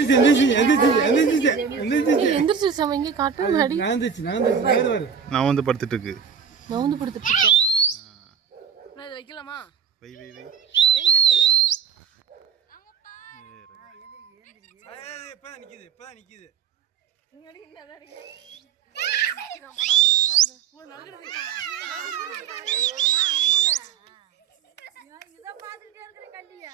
எந்திரிச்சு இங்க காட்டு முன்னாடி நான் வந்து படுத்துட்டு இருக்கு. நான் வந்து படுத்துட்டு இருக்கேன். நான் இத வைக்கலாமா? வை வை வை. எங்க தீபதி? ஆமாப்பா. இப்பதான் நிக்குது. முன்னாடி என்னடா இருக்கு? இத பாத்துட்டே இருக்கற கல்லியா?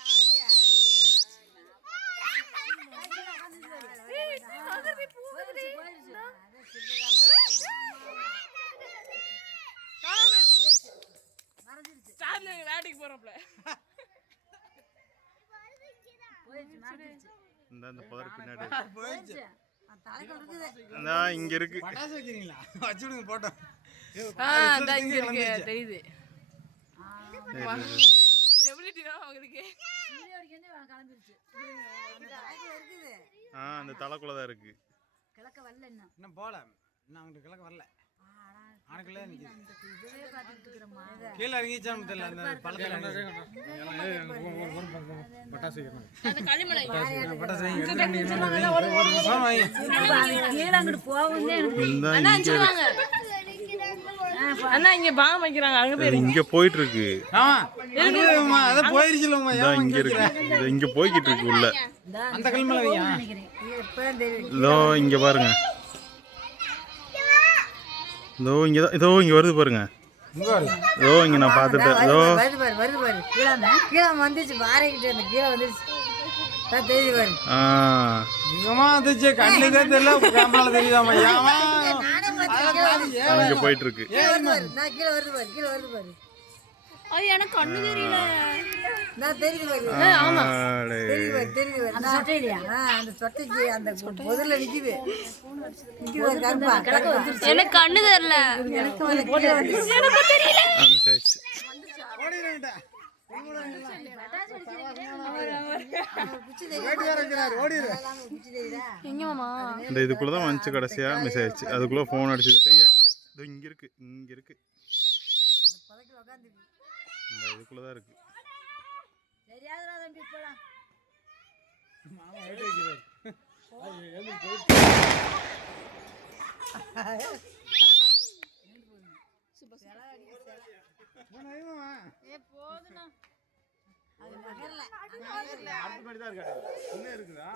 இந்த புதர் பின்னாடி இங்க இருக்கு. பட்டாசு வைக்கிறீங்களா? வச்சுடுங்க போட்டோம். இங்க இருக்கு தெரியுது. அந்த தலைக்குள்ள தான் இருக்கு. கிழக்க வரல இன்னும் போல. இன்னும் அவங்களுக்கு கிழக்க வரல. ஆனக்குள்ளே நிக்குது. கீழ இறங்கிச்சாம் தெரியல அந்த பழத்துல. பட்டாசு வைக்கணும். அந்த களிமலை. பட்டாசு வைங்க. கீழ அங்க போவுதே. அண்ணா சொல்லுவாங்க. அண்ணா இங்க பாம் வைக்கறாங்க அங்க போய் இங்க போயிட்டு இருக்கு. ஆமா அத போயிருச்சுலமா. இங்க இருக்கு. இங்க போயிட்டு இருக்கு உள்ள. அந்த களிமலை வைங்க. இப்பதான் தெரியும். இதோ இங்க பாருங்க. இதோ இங்க வருது பாருங்க. இதோ இங்க நான் பாத்துட்டேன். இதோ வருது பாரு. கீழ வந்துச்சு பாறைக்கிட்ட அந்த கீழ வந்துச்சு. தெரியுது பாரு. இங்கமா வந்துச்சு கண்ணுக்கே தெரியல. கேமரால தெரியுதாமா? ஏமா? இங்க போயிட்டு இருக்கு. நான் கீழ வருது பாரு. ஐயோ எனக்கு கண்ணு தெரியல. நான் தெரியுது பாரு. ஆமா. தெரியுது பாரு. அந்த சொட்டையிலயா? அந்த சொட்டைக்கு அந்த முதல்ல நிக்குது கருப்பா. எனக்கு கண்ணு தெரியல. எனக்கு வந்துச்சு. எனக்கு தெரியல. ஓடிறேன்டா. எங்க மாமா? இந்த இதுக்குள்ளதான் வந்துச்சு கடைசியா மிஸ் ஆயிடுச்சு. அதுக்குள்ள போன் அடிச்சது கையாட்டிட்டேன். இதோ இங்க இருக்கு. இந்த இதுக்குள்ளதான் இருக்கு. தெரியாதடா தம்பி போலாம். மாமா வெயிட் வைக்கிறார். ஏந்து போய். போதுனா அது நகரல. அடுத்த மாதிரி தான் இருக்கா? இன்னும் இருக்குதா?